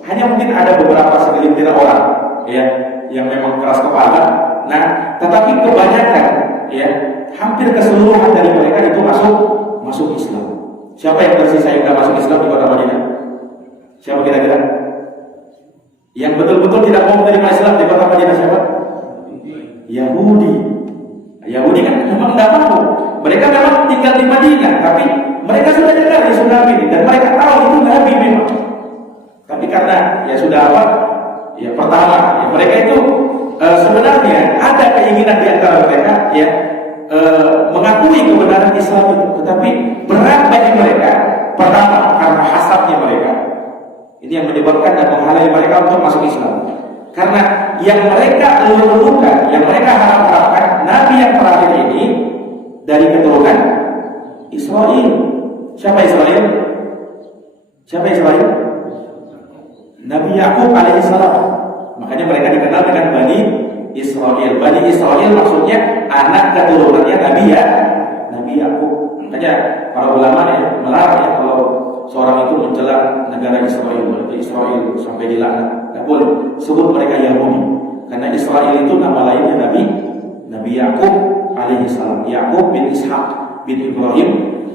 Hanya mungkin ada beberapa segelintir orang ya yang memang keras kepala. Nah, tetapi kebanyakan ya hampir keseluruhan dari mereka itu masuk Islam. Siapa yang tersisa yang tidak masuk Islam di kota Madinah? Siapa kira-kira? Yang betul-betul tidak mau menerima Islam di kota Madinah siapa? Yahudi. Yahudi kan memang tidak mau. Mereka memang tinggal di Madinah, tapi mereka sudah dengar Yesus Nabi dan mereka tahu itu Nabi memang. Tapi karena ya sudah apa? Ya pertama, ya mereka itu sebenarnya ada keinginan di antara mereka ya mengakui kebenaran Islam itu, tetapi berat bagi mereka. Pertama karena hasadnya mereka. Ini yang menyebabkan dan menghalangi mereka untuk masuk Islam. Karena yang mereka elur-elurkan, yang mereka harap-harapkan Nabi yang terakhir ini dari keturunan Israel. Siapa Israel? Siapa Israel? Nabi Yakub alaihissalam. Makanya mereka dikenal dengan Bani Israel. Bani Israel maksudnya anak keturunannya Nabi Yakub. Makanya para ulama ya melarang ya kalau seorang itu mencela negara Israel, berarti Israel sampai dilaknat. Tidak boleh sebut mereka Yahudi, karena Israel itu nama lainnya Nabi Yakub alaihissalam. Yakub bin Ishak bin Ibrahim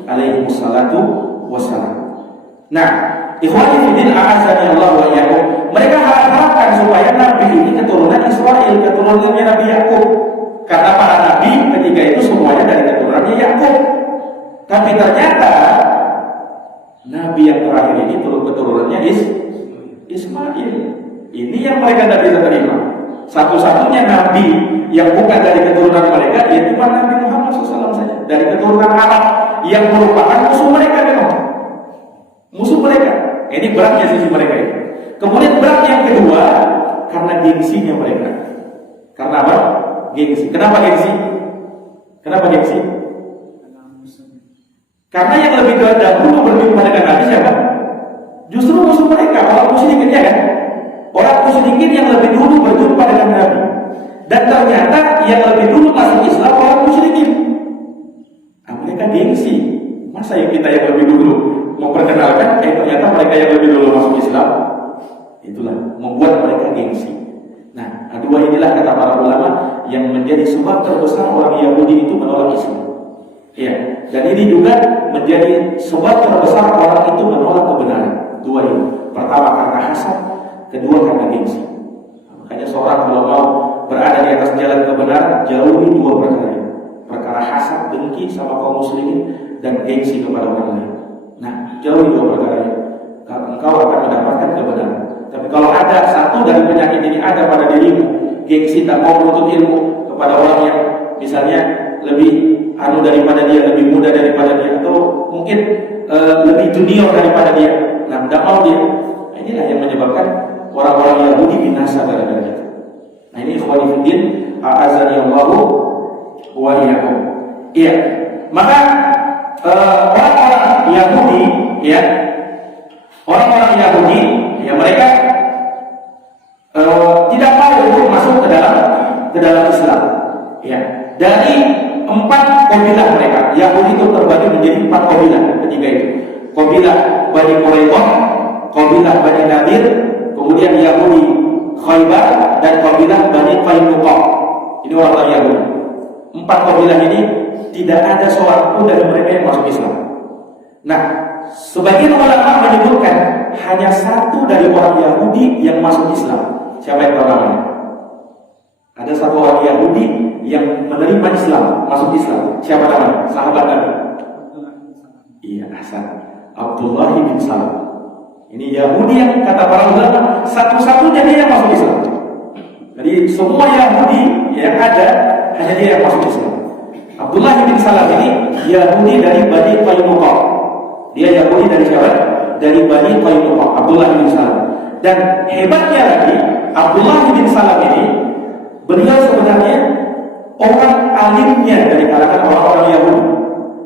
alaihissalatu wassalam. Nah, ikhwani fillah a'azzani Allah wa iyyakum. Mereka harapkan supaya Nabi ini keturunan Israel, keturunannya Nabi Yakub. Karena para nabi ketika itu semuanya dari keturunannya Yakub. Tapi ternyata Nabi yang terakhir ini keturunannya Ismail. Ini yang mereka tidak bisa terima. Satu-satunya Nabi yang bukan dari keturunan mereka yaitu Nabi Muhammad SAW saja, dari keturunan Arab yang merupakan musuh mereka memang. Musuh mereka. Ini beratnya sisi mereka ini. Kemudian berat yang kedua karena gengsinya mereka. Karena apa? Gengsi. Kenapa gengsi? Kenapa gengsi? Karena yang lebih dahulu berjumpa dengan Nabi siapa? Justru musuh mereka, orang musyrikin ya kan? Orang musyrikin yang lebih dulu berjumpa dengan Nabi. Dan ternyata yang lebih dulu masuk Islam orang musyrikin. Nah, mereka gengsi. Masa yang kita yang lebih dulu memperkenalkan, ternyata mereka yang lebih dulu masuk Islam. Itulah membuat mereka gengsi. Nah, dua inilah kata para ulama yang menjadi sebab terbesar orang Yahudi itu menolak Islam. Ya, dan ini juga menjadi sebab terbesar orang itu menolak kebenaran. Dua ini. Pertama karena hasad, kedua karena gengsi. Makanya seorang kalau mau berada di atas jalan kebenaran, jauhi dua perkara ini. Perkara hasad, dengki sama kaum muslimin, dan gengsi kepada orang lain. Nah, jauhi dua perkara ini. Kalau engkau akan mendapatkan kebenaran. Tapi kalau ada satu dari penyakit ini ada pada dirimu, gengsi tak mau menuntut ilmu kepada orang yang misalnya lebih daripada dia, lebih muda daripada dia, atau mungkin lebih junior daripada dia. Nah, tidak mau dia. Nah, inilah yang menyebabkan orang-orang Yahudi binasa gara-gara itu. Nah, ini ikhwani fiddin, a'azzani Allahu wa iyyakum. Iya. Maka orang-orang Yahudi, ya, orang-orang Yahudi, ya mereka tidak mau untuk masuk ke dalam Islam. Ya, dari 4 kabilah mereka, Yahudi itu terbagi menjadi 4 kabilah ketika itu. Kabilah Bani Quraidah, kabilah Bani Nadir, kemudian Yahudi Khaybar, dan kabilah Bani Qainuqa. Ini orang Yahudi. 4 kabilah ini tidak ada seorang pun dari mereka yang masuk Islam. Nah, sebagian ulama menyebutkan hanya satu dari orang Yahudi yang masuk Islam. Siapa yang tahu namanya? Ada satu orang Yahudi yang menerima Islam, masuk Islam. Siapa namanya? Sahabat Nabi. Iya, Hasan. Abdullah bin Salam. Ini Yahudi yang kata para ulama satu-satunya dia yang masuk Islam. Jadi semua Yahudi yang ada hanya dia yang masuk Islam. Abdullah bin Salam ini Yahudi dari Bani Qainuqa. Dia Yahudi dari siapa? Dari Bani Qainuqa. Abdullah bin Salam. Dan hebatnya lagi, Abdullah bin Salam ini beliau sebenarnya orang alimnya dari kalangan orang-orang Yahudi.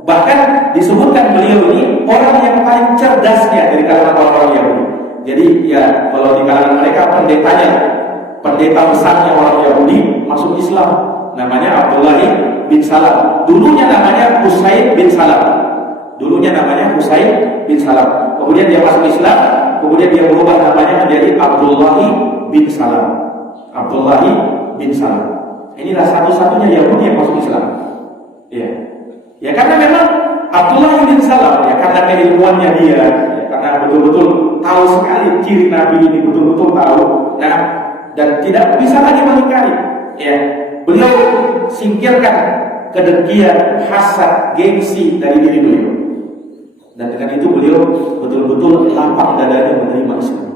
Bahkan disebutkan beliau ini orang yang paling cerdasnya dari kalangan orang-orang Yahudi. Jadi ya kalau di kalangan mereka pendetanya, pendeta besarnya orang Yahudi masuk Islam. Namanya Abdullah bin Salam. Dulunya namanya Husain bin Salam. Dulunya namanya Husain bin Salam. Kemudian dia masuk Islam. Kemudian dia berubah namanya menjadi Abdullah bin Salam. Abdullah bin Salam. Inilah satu-satunya Yahudi yang masuk Islam. Ya. Ya karena memang Abdullah bin Salam ya karena keilmuannya dia, ya, karena betul-betul tahu sekali ciri Nabi ini betul-betul tahu. Nah, dan tidak bisa lagi mengingkari. Ya, beliau singkirkan kedengkian, hasad, gengsi dari diri beliau. Dan dengan itu beliau betul-betul lapang dadanya menerima Islam.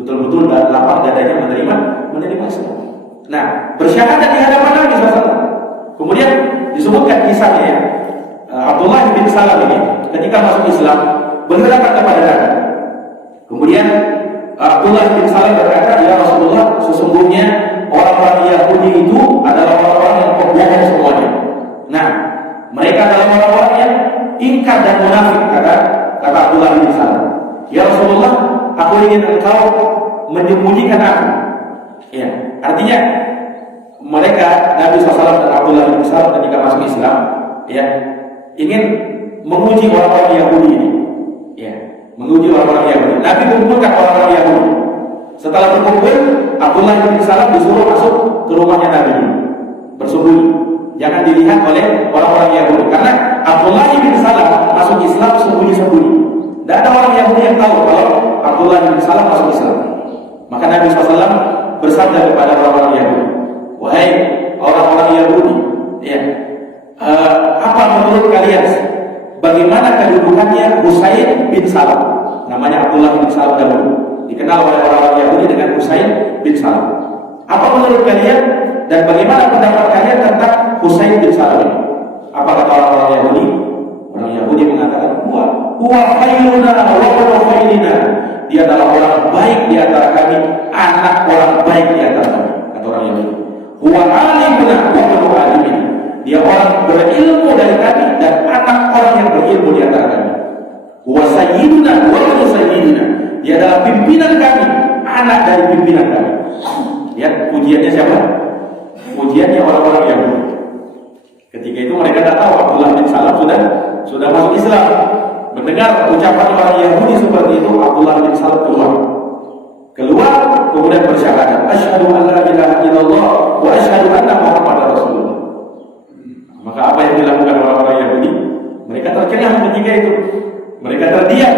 Betul-betul lapang dadanya menerima Islam. Nah, bersyahadat di hadapan Nabi SAW. Kemudian disebutkan kisahnya ya. Abdullah bin Salam ini ketika masuk Islam beliau datang kepada Nabi. Kemudian Abdullah bin Salam berkata, "Ya Rasulullah, sesungguhnya orang-orang Yahudi itu adalah orang-orang yang pembohong semuanya. Nah, mereka adalah orang-orang yang ingkar dan munafik," kata Abdullah bin Salam. "Ya Rasulullah, aku ingin engkau menyembunyikan aku." Ya, artinya mereka Nabi SAW dan Abdullah bin Salam ketika masuk Islam, ya, ingin menguji orang-orang Yahudi ini, ya, menguji orang-orang Yahudi. Nabi mengumpulkan orang-orang Yahudi. Setelah berkumpul, Abdullah bin Salam disuruh masuk ke rumahnya Nabi, bersembunyi, jangan dilihat oleh orang-orang Yahudi. Karena Abdullah bin Salam masuk Islam sembunyi-sembunyi. Tidak ada orang Yahudi yang tahu kalau Abdullah bin Salam masuk Islam. Maka Nabi SAW bersabda kepada orang-orang Yahudi, "Wahai orang-orang Yahudi, ya, apa menurut kalian bagaimana kedudukannya Husain bin Salam?" Namanya Abdullah bin Salam dahulu dikenal oleh orang-orang Yahudi dengan Husain bin Salam. "Apa menurut kalian dan bagaimana pendapat kalian tentang Husain bin Salam ini?" Apa kata orang-orang Yahudi? Orang Yahudi mengatakan, "Huwa khairuna wa huwa khairina." Dia adalah orang baik di antara kami, anak orang baik di antara kami. Kata orang Yahudi. "Huwa alimuna wa huwa alimina." Dia orang berilmu dari kami dan anak orang yang berilmu di antara kami. "Huwa sayyiduna wa huwa sayyidina." Dia adalah pimpinan kami, anak dari pimpinan kami. Lihat pujiannya siapa? Pujiannya orang-orang Yahudi. Ketika itu mereka tidak tahu Abdullah bin Salam sudah masuk Islam. Mendengar ucapan orang Yahudi seperti itu, Abdullah bin Salam keluar kemudian bersyahadat, "Asyhadu an la ilaha illallah wa asyhadu anna Muhammadar Rasulullah." Maka apa yang dilakukan orang-orang Yahudi? Mereka tercengang ketika itu. Mereka terdiam.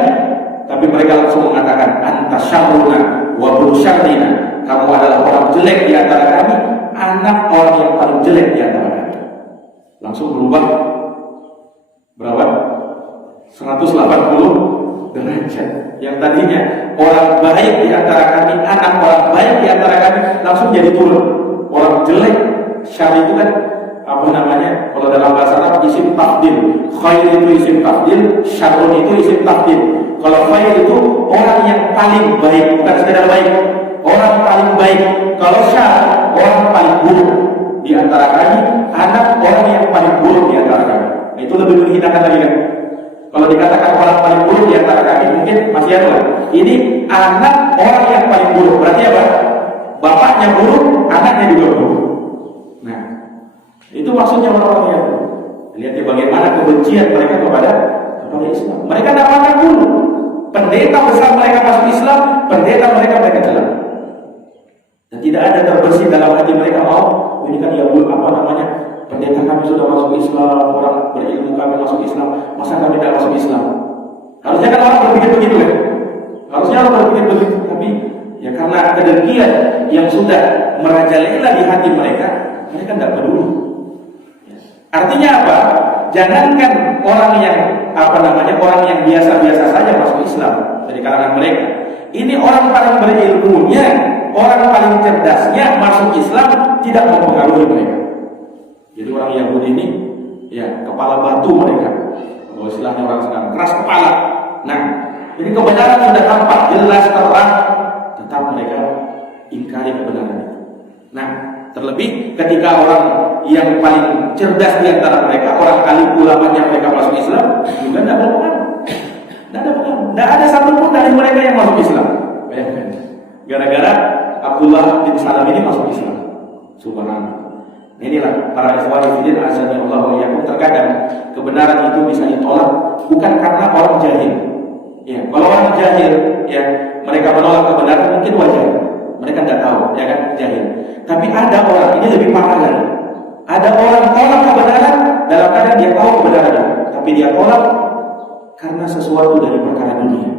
Tapi mereka langsung mengatakan, "Anta syarruna wa bun syarrina." Kamu adalah orang jelek di antara kami, anak orang yang paling jelek di antara kami. Langsung berubah berapa? 180 derajat. Yang tadinya orang baik di antara kami, anak orang baik di antara kami, langsung jadi turun. Orang jelek, syar itu kan apa namanya? Kalau dalam bahasa Arab isim tafdil. Khair itu isim tafdil, syarrun itu isim tafdil. Kalau khair itu orang yang paling baik, bukan sekedar baik, orang paling baik. Kalau syar, orang paling buruk di antara kami, anak orang yang paling buruk di antara kami. Nah, itu lebih menghinakan lagi kan? Kalau dikatakan orang paling buruk di antara kami, mungkin masih ada lah. Ini anak orang yang paling buruk. Berarti apa? Bapaknya buruk, anaknya juga buruk. Nah, itu maksudnya orang-orang yang lihat bagaimana kebencian mereka kepada Islam. Mereka tidak pandang dulu. Pendeta besar mereka masuk Islam, pendeta mereka jalan. Dan tidak ada terbersih dalam hati mereka, "Oh, ini kan ya apa namanya? Pendeta kami sudah masuk Islam, orang berilmu kami masuk Islam, masa kami tidak masuk Islam?" Harusnya kan orang berpikir begitu kan? Harusnya Allah berpikir begitu, tapi ya karena kedengkian yang sudah merajalela di hati mereka, mereka tidak peduli. Artinya apa? Jangankan orang yang orang yang biasa-biasa saja masuk Islam dari kalangan mereka. Ini orang paling berilmunya, orang paling cerdasnya masuk Islam tidak mempengaruhi mereka. Jadi orang Yahudi ini ya kepala batu mereka. Kalau istilahnya orang sedang keras kepala. Nah, jadi kebenaran sudah tampak jelas terang, tetap mereka ingkari kebenaran itu. Nah, terlebih ketika orang yang paling cerdas di antara mereka, orang alim ulamanya mereka masuk Islam, juga tidak berpengaruh. Tidak ada satupun dari mereka yang masuk Islam. Bayangkan, gara-gara Abdullah bin Salam ini masuk Islam. Subhanallah. Inilah para ikhwan fillah azza wa jalla, terkadang kebenaran itu bisa ditolak bukan karena orang jahil. Ya, kalau orang jahil, ya mereka menolak kebenaran mungkin wajar. Mereka tidak tahu, ya kan, jahil. Tapi ada orang ini lebih parah lagi. Ada orang tolak kebenaran dalam keadaan dia tahu kebenaran, tapi dia tolak karena sesuatu dari perkara dunia.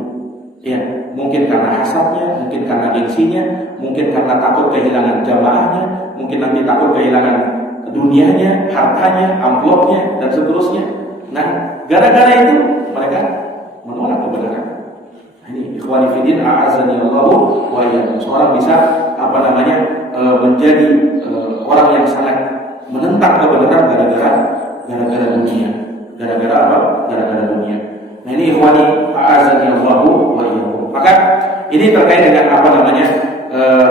Ya, mungkin karena hasadnya, mungkin karena gengsinya, mungkin karena takut kehilangan jamaahnya, mungkin nanti takut kehilangan dunianya, hartanya, amplopnya, dan seterusnya. Nah, gara-gara itu mereka menolak kebenaran. Ini ikhwani fillah a'azzani Allah wa iyyakum. Seorang bisa menjadi orang yang sangat menentang kebenaran gara-gara dunia. Gara-gara apa? Gara-gara dunia. Nah, ini ikhwani a'azzani Allah wa iyyakum. Maka ini terkait dengan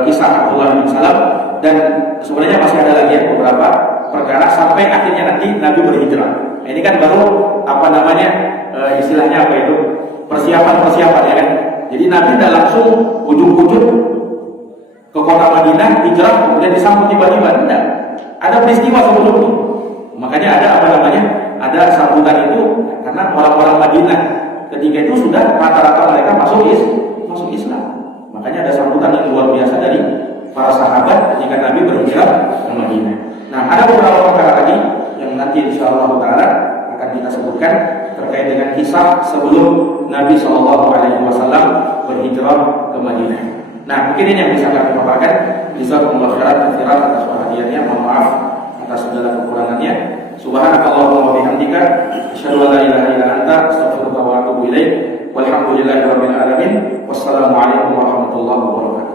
kisah Abdullah bin Salam, dan sebenarnya masih ada lagi beberapa perkara sampai akhirnya nanti Nabi berhijrah. Nah, ini kan baru istilahnya apa itu? Persiapan ya kan. Jadi Nabi tidak langsung ujung-ujung ke kota Madinah hijrah kemudian disambut tiba-tiba, tidak. Ada peristiwa sebelum itu. Makanya ada sambutan itu karena orang-orang Madinah ketika itu sudah rata-rata mereka masuk Islam. Makanya ada sambutan yang luar biasa dari para sahabat ketika Nabi berhijrah ke Madinah. Nah, ada beberapa perkara lagi yang nanti insyaallah taala akan kita sebutkan terkait dengan kisah sebelum Nabi SAW berhijrah ke Madinah. Nah, mungkin ini yang bisa kami paparkan. Jazakumullahu khairan atas perhatiannya. Mohon maaf atas segala kekurangannya. Subhanakallahumma wa bihamdika asyhadu an la ilaha illa anta astaghfiruka wa atubu ilaik. Walhamdulillahirabbil alamin. Wassalamualaikum warahmatullahi wabarakatuh.